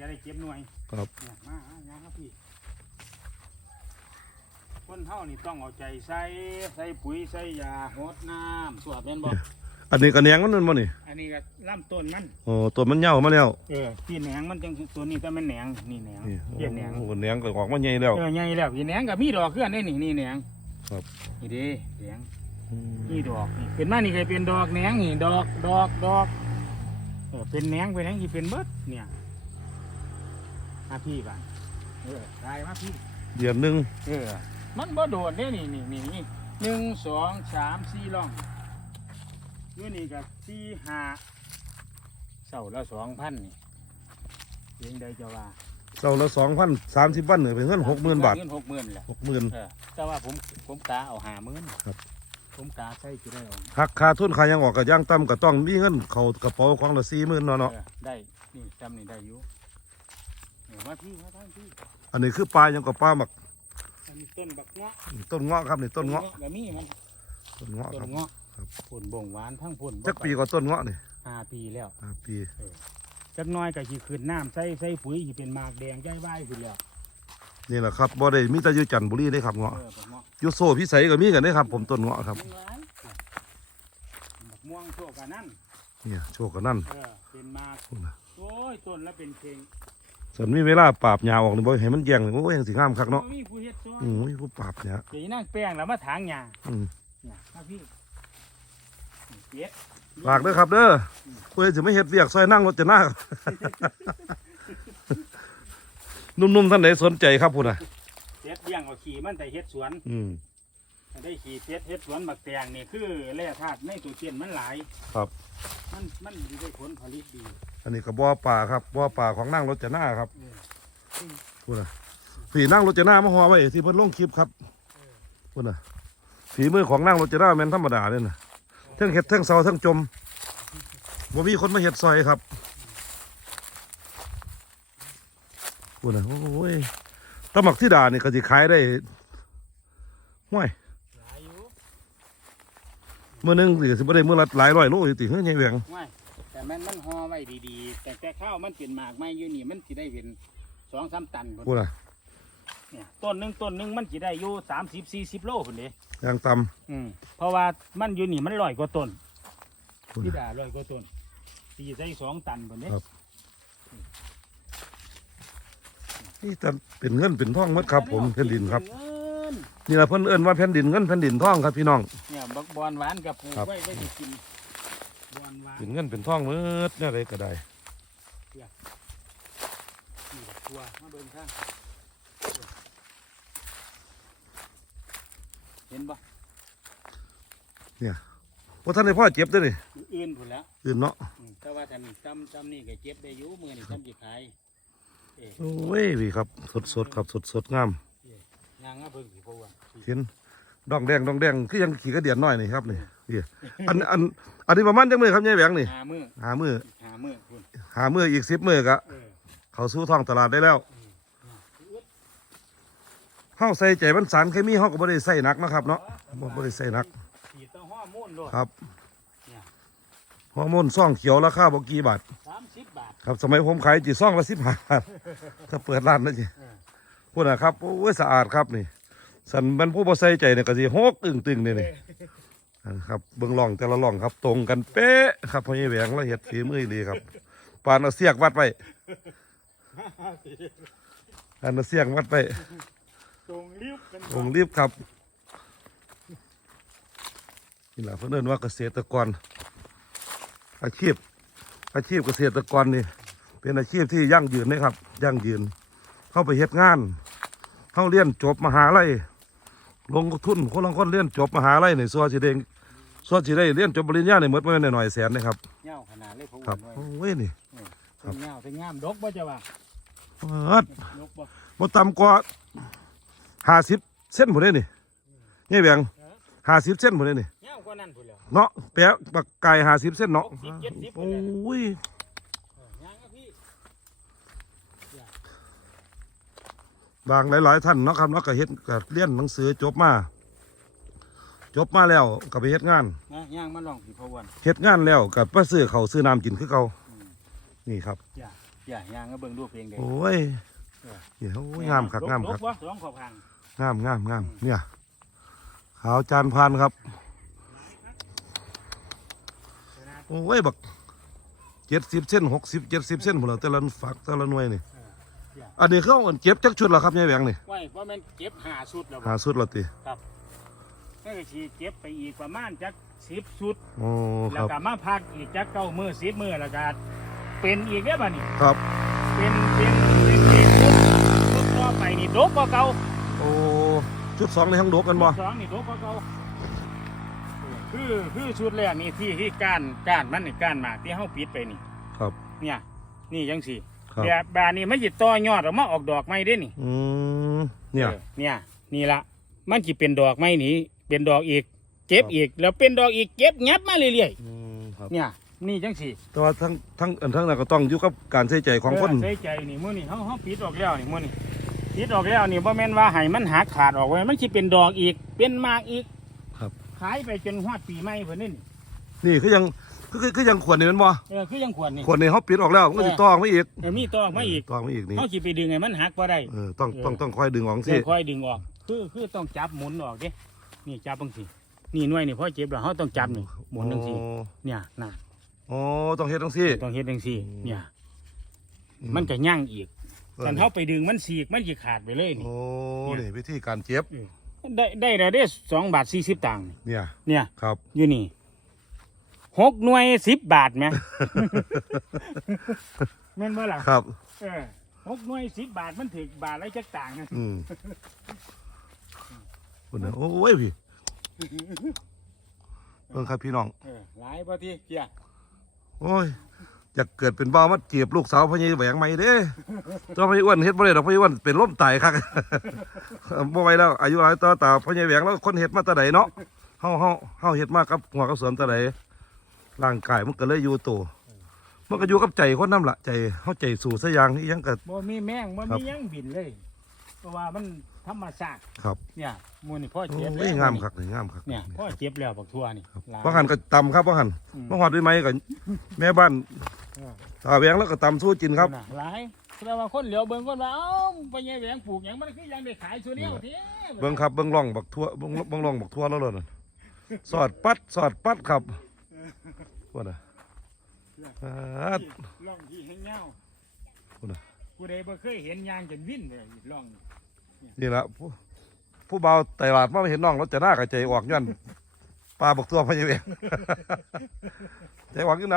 จะได้เก็บหน่วยครับ เนี่ยมาอะยางครับพี่คนเฮานี่ต้องเอาใจใส่ใส่ปุ๋ยใส่ยาหดน้ำสวดเป็นบ่อันนี้ก็แหนงมันนั่นบ่นี่อันนี้ก็ลำต้นมันโอ้ตัวมันเหย่ามาแล้ว เออที่แหนงมันจังตัวนี้แต่มันแหนงนี่แหนงนี่เยี่ยแหนงโอ้โหแหนงก็ออกมาใหญ่แล้ว เออใหญ่แล้วพี่แหนงกับมีดอกคืออันนี้นี่นี่แหนงครับ นี่เด้แหนง นี่ดอกนี่เป็นมานี่เคยเป็นดอกแหนงนี่ดอกดอกดอกเออเป็นแหนงเป็นแหนงที่เป็นเบิดเนี่ย มาพี่กันเออได้มาพี่ เดือนหนึงเออ มันบ่โดดเด้นี่นี่นี่นี่หนึ่งสองสามสี่ร่องเมื่อนี้ก็สี่ห้าเสาละสองพันนี่เพียงใดจะว่าเจ้าละ2,030วันนี่เป็นเงิน60,000บาทเงินหกหมื่นแหละ60,000เออแต่ว่าผมผมกาเอาหาหมื่นครับ ผมกาใช้จะได้เอาหักค่าทุนค่าหยังออกก็ย่างต่ำก็ต้องมีเงินเข้ากระเป๋าของละ40,000เนาะเนาะ เออได้นี่จำนี่ได้อยู่เออ มาพี่มาทางพี่อันนี้คือปลาหยังก็ปลาหมักอันนี้ต้นบักเงาะต้นเงาะครับนี่ต้นเงาะก็มีมันต้นเงาะต้คนรับเงาะครับผลบ่งหวานทั้งผลจักปีก็ต้นเงาะนี่ห้าปีแล้วห้าปีจักหน้อยก็สิขึ้นน้ำใส่ใส่ปุ๋ยสิเป็นหมากแดงใจใบขึ้นแล้วนี่แหละครับบ่ได้มีแต่อยู่จันทบุรีเด้ครับเงาะเออบักเงาะอยู่โซพิสัยก็มีกันเด้ครับ ผมต้นเงาะครับมันหวานบักม่วงโชกันนั่นเนี่ยโชคกันนั่นเออเป็นหมากโอ้ยต้นละเป็นเพลง ส่วนมีเวลาปราบหญ้าออกนี่บ่ให้มันแย่งนี่โอ้ยยังสิงามคักเนาะมีผู้เฮ็ดซ้อนอืมมีผู้ปราบเนี่ยเดี๋ยวนี้นั่งแป้งแล้วมาถางหญ้าอืมเนี่ยครับพี่เก็บฝากเด้อครับเด้อผู้ใดสิไม่เฮ็ดเวียกซอยนั่งรถจะหน้าหนุ่มๆท่านใดสนใจครับพุ่นน่ะเฮ็ดเลี้ยงเอาขี่มันแต่เฮ็ดสวน อืม ได้ขี่เฮ็ดเฮ็ดสวนบักแตงนี่คือแร่ธาตุในตัวเช่นมันหลายครับ มันมันสิได้ผลผลิตดีอันนี้ก็บ่อป่าครับบ่อป่าของนั่งรถจะหน้าครับเออพุ่นน่ะฝีนั่งรถจะหน้ามาห่อไว้ที่เพิ่นลงคลิปครับพุ่นน่ะฝีมือของนั่งรถจะหน้าแม่นธรรมดาเด้น่ะเทั้งเฮ็ดเทั้งเซาเทั้งจมบ่มีคนมาเฮ็ดซอยครับพุ่นน่ะโอ้ยตะหมักที่ดานี่ก็สิขายได้ห้วยหลายอยู่ มื้อหนึงสิสิบ่ได้มื้อละหลายร้อยโลอยู่ติเฮ้ยใหญ่แหวงไม่แต่แมันมันห่อไว้ดีๆ แต่แต่ข้าวมันเป็นหมากไม้อยู่นี่มันสิได้เป็นสองสามตันพุ่นพุ่นน่ะเนี่ยต้นหนึ่งต้นหนึ่งมันสิได้อยู่สามสิบสี่สิบโลพุ่นเด้ยางต่ำอืมเพราะว่ามันอยู่นี่มันลอยกว่าต้นพุ่นพี่น่ะ ดาลอยกว่าต้นตีใส่สองตันพุ่นเด้ครับ นี่แต่เป็นเงินเป็นทองหมดครับผมแผ่นดินครับเงิ นนี่ล่ะเพิ่นเอิ้นว่าแผ่นดินเงินแผ่นดินทองครับพี่น้องเนี่ยบักบอนหวานกับปลูกครับไว้ไว้สิกินบอนหวานเป็นเงินเป็นทองหมืดเนี่ยอะไรก็ได้นี่บักทัวมาเบิ่งข้างเห็นปะว่าท่านในพ่อเจ็บเด้วยนี่อื่นพุ่นแล้วอื่นเนาะอืมแต่ว่าท่านจำจำนี่ก็เจ็บได้อยู่มือนี่จำจิขายเอ๊ะโอ้ยพี่ครับสดสดๆครับสดสดๆงาม ยางอะเบิ่งสิพ่อว่าเห็นดองแดงดองแดงคือยังขี่กระเดียนน้อยนี่ครับนี่นี่อันอันอันนี้ประมาณจังมือครับยายแหวงนี่หามือหามือหามือคุณหามืออีกสิบมือกะเออเขาสู้ท้องตลาดได้แล้วเฮาใส่ใจมันสารเคมีเฮาก็บ่ได้ใส่หนักนะครับเนาะบ่บ่ได้ใส่หนักขีดต้องห้อมูนด้วยครับเนี่ยฮอร์โมนซ่องเขียวราคาบ่กี่บาทสามสิบบาทครับสมัยผมขายจีซ่องละสิบห้าบาทถ้าเปิดร้านนะจีเออพูดนะครับโอ้ยสะอาดครับนี่ สันมันผู้บ่ใส่ใจเนี่ยก็สิหกอึ่งตึงนี่นี่นะครับเบื้องล่องแต่ละล่องครับ ตรงกันเป๊ะครับพ่อใหญ่แหวงละเอียดฝีมือดีครับปานเอาเสียกวัดไปปานเอาเสียกวัดไปตรงริ้วกันผมรีบครับนี่แหละเพื่อนเอิ้นว่าเกษตรกร อาชีพ อาชีพเกษตรกรนี่ เป็นอาชีพที่ยั่งยืนนะครับ ยั่งยืน เข้าไปเฮ็ดงานเข้าเรียนจบมหาลัย ลงทุนคนละคนเรียนจบมหาลัยในส่วนสิเดงส่วนสิได้เรียนจบปริญญาในหมดไปหน่อยๆแสนนะครับเงาขนาดเลยพ่อครับไว้โอ้ยนี่เป็นเงาเป็นงามดกบ่จะว่าเอิดดกบ่บ่ต่ำกว่าห้าสิบเส้นหมดเลยนี่นี่แบงห้าสิบเส้นหมดเลยนี่เงากว่านั้นพุ่นแล้วเนาะแปะปากไก่ห้าสิบเส้นเนาะหกสิบเจ็ดสิบโอ้ย เออยางครับพี่ บางหลาย ๆ ท่านเนาะครับเนาะก็เฮ็ดก็เรียนหนังสือจบมา จบมาแล้วก็ไปเฮ็ดงานนะยางมาลองพี่พ่อวันเฮ็ดงานแล้วก็ไปซื้อเขาวซื้อน้ำกินคือเก่าอืมนี่ครับจ้ะอย่าย่างก็เบิ่งดูเพลงเด็กโอ้ยเนี่ยโอ้ยงามคักงามคักลบๆบ่ร้องขอบพังงามงามงามเนี่ยขาวจานพันครับ โอ้ยบักเจ็ดสิบเส้นหกสิบเจ็ดสิบเส้นหมดแล้วแต่ละฝักแต่ละหน่วยนี่ อันนี้เขาเอาเก็บจักชุดเหรอครับยายแหวงนี่ไว้เพราะมันเก็บหาสุดแล้วบ่หาสุดและตินั่นก็สิเก็บไปอีกประมาณจัก10สุดโอ้คแล้วรับ ก็มาพักอีกจักเก้ามื้อ10มื้อแล้วก็เป็นอีกเด้อบัดนี้ครับ เป็นเป็นเป็นเป็นชุดชุดต่อไปนี่ดกกว่าเก่าโอ้ชุดสองในห้องโดกกันบ่ชุดสองนี่ดกกว่าเก่าคือคือชุดแรกนี่ที่ที่ก้านก้านมันนี่ก้านหมากที่เฮาปิดไปนี่ ครับ เนี่ย นี่จังซี่ ครับ แบบบานนี้มันสิต่อยอดออกมาออกดอกไม้เด้นี่อืมเนี่ยออเนี่ย นี่ละมันสิเป็นดอกไม้นี่เป็นดอกอีกเก็บครับ อีก แล้วเป็นดอกอีกเก็บงับมาเรื่อยอืมครับๆเนี่ย นี่จังสี่แต่ว่าทั้งทั้งอันทั้งนั้นก็ต้องอยู่กับการใช้ใจของคนเใส่ใจนี่มื้อนี่เฮาเฮาปิดออกแล้วนี่มื้อนี่ปิดออกแล้วนี่บ่แม่นว่าให้มันหักขาดออกไว้มันสิเป็นดอกอีก เป็นหมากอีกครับ ขายไปจนฮอดปีใหม่เพิ่นนี่นี่นี่คือยัง คือคือคือยังขวดนี่แมันบ่เออคือยังควรนี่ ขวดนี่เขาปิดออกแล้วมันก็สิตอออกมาอีกเออมีต่อออกมาอีกตอออกมาอีกนี่เฮาสิไปดึงให้มันหักบ่ได้เออต้องต้องต้องค่อยดึงออกสิเออค่อยดึงออก คือคือต้องจับหมุนออกเด้นี่จับจังซี่นี่หน่วยนี่พอเจ็บแล้วเฮาต้องจับนี่หมุนจังซี่โอ้เนี่ยน่ะโอ้ต้องเฮ็ดจังซี่ต้องเฮ็ดจังซี่อืมเนี่ย อืมันก็ย่างอีกออกันเฮาไปดึงมันสีกมันสิขาดไปเลยนี่ โอ้นี่วิธีการเจ็บได้ได้แล้วได้สองบาทสี่สิบตังค์เนี่ย เนี่ย ครับ อยู่นี่ หกหน่วยสิบบาทไหมแม่นบ่ล่ะครับ เออหกหน่วยสิบบาทมันถึกบาทละจักต่างค์นะอืมคุณน่ะโอ้ยพี่เบิ่งครับพี่น้องเออหลายบ่ที่เกียโอ้ยอยากเกิดเป็นบ้าวมาจีบลูกสาวพ่อใหญ่แหวงใหม่เด้ตัวพ่อใหญ่อ้วนเฮ็ดบ่ได้ดอกพ่อใหญ่อ้วนเป็นล้มตายคักบ่ไหวแล้วอายุหลายต่อตาพ่อใหญ่แหวงแล้วคนเฮ็ดมาแต่ใดเนาะเฮาเฮาเฮาเฮ็ดมากับหัวกับสวนแต่ใด ร่างกายมันก็เลยอยู่โตวมันก็อยู่กับใจคนนํล่ะใจเฮาใจสู่ซะอย่างนี้ยังก็บ่มีแมงบ่ครัมีบหยังบินเลย เพราะว่ามันธรรมชาติครับเนี่ยหมูนี่พ่อโอเจ็บแล้้ยวงามคักนี่งามคักเนี่ยพ่อเจ็บแล้วบักทั่วนี่หลายบ่หันก็ตำครับบ่หันอืมบ่ฮอดด้วยไหมก็แม่บ้านเออตาแหวงแล้วก็ตำสู้กินครับน่ะหลายแปลว่าคนเหลียวเบิ่งคนว่าเอ้าไปยังแหวงปลูกหยังมันคือยังได้ขายสุเดียวเท่เบิ่งครับเบิ่งร่องบักทั่วเบิ่งเบิ่งร่องบักทั่วแล้วเลยสอดปัดสอดปัดครับ ว่าน่ะปัดล่องที่แห้งเงาพูดน่ะผู้ใดบ่เคยเห็นยางจนวิ่นเลยล่องนี่นี่ละผู้ผู้เบาไตลาดมาเห็นน้องรถจะหน้ากระใจออกย้อนปลาบักตัวพะเยเวงใจออกอยู่ไหน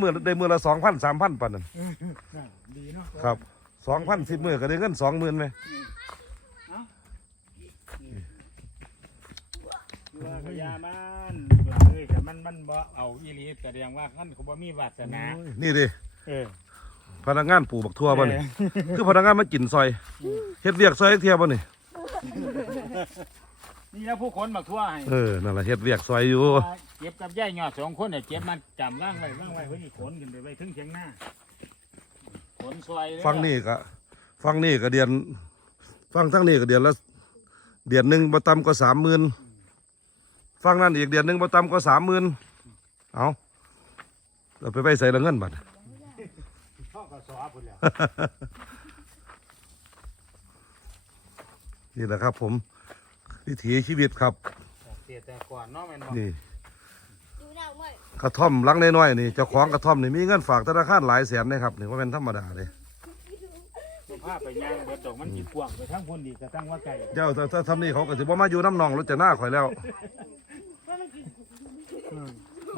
มือได้มือละสองพันสามพันปันนั่นน่ะดีเนาะครับสองพันสิบมือก็ได้เงินสองหมื่นไหมเรือพญามันเอ้ยแต่ มันมันบ่เอาอีหลีแสดงว่าคันเขาบ่มีวาสนาโอ้ยนี่ดิเออพนักงานปลูกบักทั่วบ่นี่คือพนักงานมากินซอยเฮ็ดเวียกซอยเทียบ่นี่นี่แล้วผู้คนมาทั่วให้เออนั่นแหละเฮ็ดเวียกซอยอยู่เก็บกับย่ายยอดสองคนเนี่ยเก็บมันจำร่างไว้ร่างไว้เพิ่นสิขนขึ้นไปไว้ถึงเชียงหน้าขนซอยเลยฟังนี่ก็ฟังนี่ก็เดือน ฟังทั้งนี่ก็เดือนละเดือนหนึ่งบ่ต่ำกว่าสามหมื่น ฟังนั่นอีกเดือนหนึ่งบ่ต่ำกว่าสามหมื่นเอาเราไปไปใส่ละเงินบัดพ่อก็สอพุ่นแล้วนี่แหละครับ ผมวิถีชีวิตครับเสียแต่ก่อนเนาะแม่นบ่นี่ดูหนังไหมกระท่อมหลังน้อยๆนี่เจ้าของกระท่อมนี่มีเงินฝากธนาคารหลายแสนนะครับนี่ว่าเป็นธรรมดาเลยสิพาไปย่างเบิดดอกมันสิกว้างไปทั้งพุ่นดีก็ตั้งว่าไก่เจ้าถ้าถ้าทำนี่เขาก็สิบ่มาอยู่น้ำนองรถจะหน้าข่อยแล้ว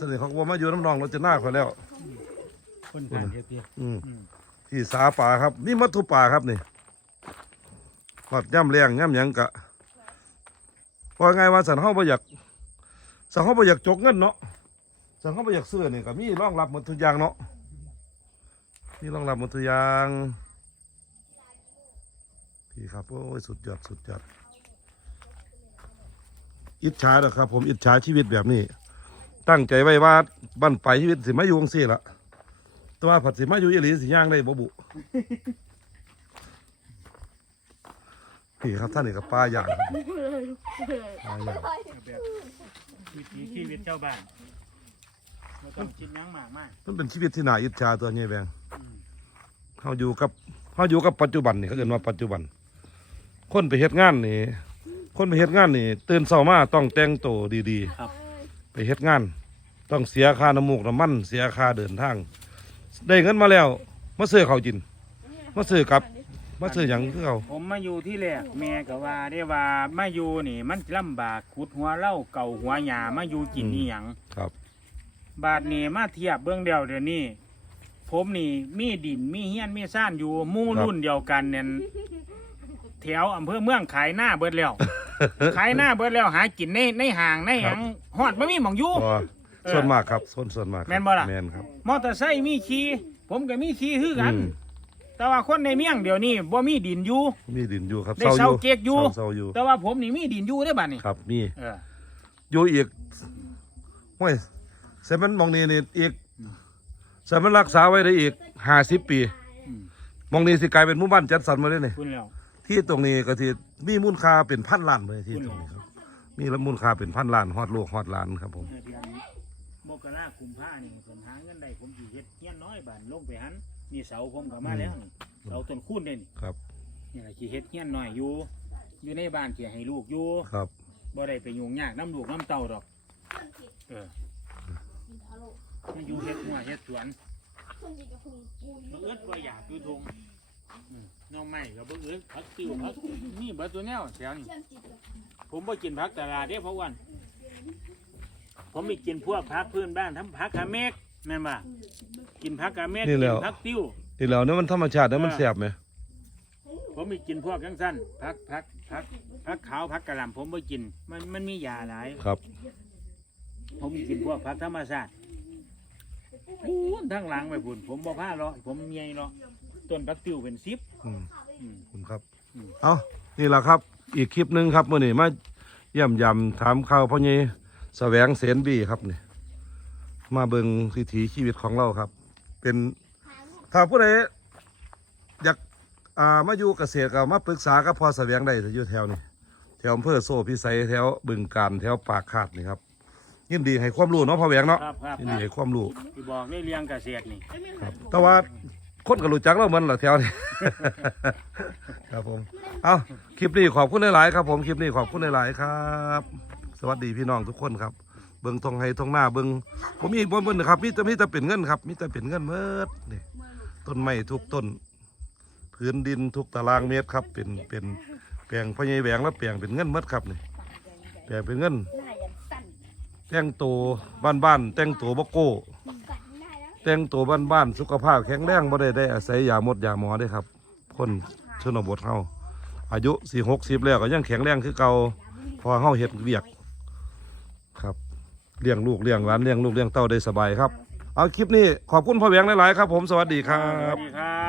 สนิทเขาก็บ่มาอยู่น้ำนองรถจะหน้าข่อยแล้ว คนการเฮ็ดเพียอืมอืมที่สาป่าครับมีมัดทุกป่าครับนี่หอดย่ำแรงย่ำหยังกะว่าไงว่าสันเฮาบ่อยากสันเฮาบ่อยากจกเงินเนาะสันเฮาบ่อยากซื้อนี่ก็มีรองรับหมดทุกอย่างเนาะมีรองรับหมดทุกอย่างพี่ครับโอ้ยสุดยอดสุดยอดอิจฉาเด้อครับ ผมอิจฉาชีวิตแบบนี้ ตั้งใจไว้ว่าบ้านปลายชีวิตสิมาอยู่จังซี่ละแตัวาผัดสิมาอยู่อีหลีสิย่างได้บ่บุนี่ครับท่านนี่กับปลาอย่างครับปลาอย่างแบบวิถีชีวิตเจ้าบ้านบ่ต้องคิดหยังมากมายมันเป็นชีวิตที่น่าอิจฉาตัวนี้แบงอืมเฮาอยู่กับเฮาอยู่กับปัจจุบันนี่เขาเรียกว่าปัจจุบัน คนไปเฮ็ดงานนี่ คนไปเฮ็ดงานนี่ตื่นเช้ามาต้องแต่งตัวดีครับๆไปเฮ็ดงาน ต้องเสียค่าน้ำมูกน้ำมันเสียค่าเดินทาง ได้เงินมาแล้ว มาซื้อข้าวกิน มาซื้อกับ มาซื้อหยังคือเขาผมมาอยู่ที่แรกแม่ก็ว่าได้ว่ามาอยู่นี่ มันลำบากขุดหัวเล่าเก่าหัวหญ้ามาอยู่กินนี่หยังครับ บาดนี้มาเทียบเบื้องเดียวเดี๋ยวนี้ผมนี่มีดินมีเฮียนมีซ่านอยู่หมู่รุ่นเดียวกันเนี่ยแถวอำเภอเมืองขายหน้าเบิดแล้ว ขายหน้าเบิดแล้วหากินในในห่างในหยังฮอดไม่มีหมองอยู่เพราะว่า เออ ส่วนมากครับ ส่วนส่วนมากครับแม่นบ่ล่ะ แม่นครับ มอเตอร์ไซค์มีขี่ผมก็มีขี่คือกัน อืม แต่ว่าคนในเมียงเดี๋ยวนี้บ่มีดินอยู่ มีดินอยู่ครับได้เสาเก๊กอยู่ เสาเสาอยู่แต่ว่าผมนี่มีดินอยู่ได้อบัดนี้ครับมีเอออยู่อีกห้วยเสยมันมองนี่นี่อีกเสยมันรักษาไว้ได้อีกห้าสิบปีอืมมองนี่สิกลายเป็นหมู่บ้านจัดสรรมาเลยนี่คุณแล้ว ที่ตรงนี้ก็ที่มีมูลค่าเป็นพันล้านเลยที่ตรงนี้ครับ มีมูลค่าเป็นพันล้านฮอดโลกฮอดล้านครับผมเดือน มกราคุมผ้านี่ผมหาเงินได้ผมสิเฮ็ดเฮียนน้อยบานลงไปหันนี่เสาผมก็มาแล้วนี่เสาต้นคูนเด้นี่ครับ นี่แหละสิเฮ็ดเฮียนน้อยอยู่ อยู่ในบ้านสิให้ลูกอยู่ครับบ่ได้ไปยุ่งยากน้ำลูกน้ำเต้าดอก เออมาอยู่เฮ็ดหัวเฮ็ดสวนคนดีกับพุงกูบ่เอิดบ่อยากอยู่ทงอืมน้องใหม่ก็บ่เอิดผักติ้วผักมีเบิดตัวแนวแถวนี้เชื่อมจิตกับผมบ่กินผักตลาดเด้เพราะวัน ผมมีกินพวกผักพื้นบ้านทั้งผักกะเมกแม่นบ่กินผักกะเมกกินผักติ้ว นี่แล้วเนี่ยมันธรรมชาติเนี่ยมันแสบไหมผมมีกินพวกจังสั้นผักผักผักผักขาวผักกะหล่ำผมบ่กิน มันมันมียาหลาย ครับ ผมมีกินพวกผักธรรมชาติพูนทั้งหลังไปพุ่นผมบ่พาเลาะผมเมียเลาะต้นผักติ้วเป็นสิบอืมอืมขอบคุณครับ อืม เอานี่แหละครับ อีกคลิปหนึ่งครับมื่อนี้มาเยี่ยมยำถามข่าวพ่อเย แสวงเสนบีครับนี่มาเบิงวิถีชีวิตของเราครับ เป็นถ้าผู้ใดอยากอ่ามาอยู่เกษตรก็มาปรึกษากับพ่อแสวงได้อยู่แถวนี้แถวอำเภอโซ่พิสัยแถวบึงการแถวปากคาดนี่ครับยินดีให้ความรู้เนาะพ่อแหวงเนาะครับครับยินดีให้ความรู้ที่บอกในเรียงเกษตรนี่ครับแต่ว่าคนก็รู้จักเราเหมือนละแถวนี้ครับผม เอาคลิปนี้ขอบคุณหลายๆครับผมคลิปนี้ขอบคุณหลายๆครับ สวัสดีพี่น้องทุกคนครับ เบิ้งทองไห้ทองหน้าเบิ้งผมมีบนบนนะครับมีแต่มีแต่เป็นเงินครับมีแต่เป็นเงินเมิดนี่ต้นไม้ทุกต้น พื้นดินทุกตารางเมตรครับ เป็นเป็นแปลงพญายแหวงแล้วแปลงเป็นเงินเมิดครับนี่แปลงเป็นเงินหน้ายังสั่นแต่งตัวบ้านๆแต่งตัวบกโก้แต่งตัวบ้านๆสุขภาพแข็งแรงบ่ได้ได้อาศัยยาหมดยาหมอได้ครับ คนชนบทเฮาอายุสี่หกสิบแล้วก็ยังแข็งแรงคือเก่าพอเฮาเฮ็ดเวียก เลี้ยงลูกเลี้ยงหลานเลี้ยงลูกเลี้ยงเต้าได้สบายครับ เอาคลิปนี้ขอบคุณพ่อแหวงหลายๆครับ ผมสวัสดีครัสวัสดีครับ